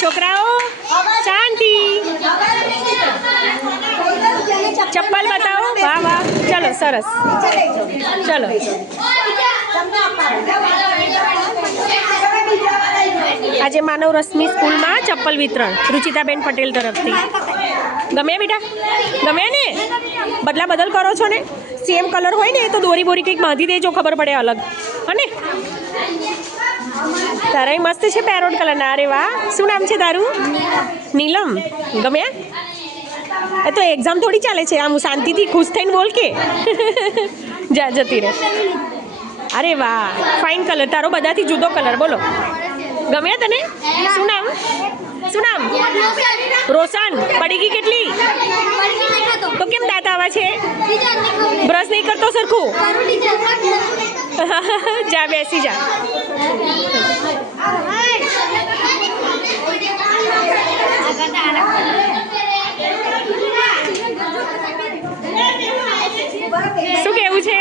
છોકરાઓ શાંતિ. ચપ્પલ બતાવો. વાહ વાહ, ચલો સરસ. ચલો આજે માનવ રશ્મિ સ્કૂલમાં ચપ્પલ વિતરણ રુચિતાબેન પટેલ તરફથી. ગમ્યા બેટા? ગમ્યા ને? બદલા બદલ કરો છો ને? સેમ કલર હોય ને તો દોરી બોરી કંઈક બાંધી દેજો, ખબર પડે અલગ. હને તારા મસ્ત છે પેરોટ કલરના. અરે વાહ, શું નામ છે તારું? નીલમ. ગમ્યા? એ તો એક્ઝામ થોડી ચાલે છે, આમ શાંતિથી ખુશ થઈને બોલ કે. જા જતી રહે. અરે વાહ, ફાઇન કલર. તારો બધાથી જુદો કલર. બોલો, ગમ્યા તને? શું નામ? શું નામ? રોશન. પડી ગઈ કેટલી? તો કેમ દાંત આવા છે? બ્રશ નહીં કરતો સરખું? જા બેસી જા. શું કેવું છે?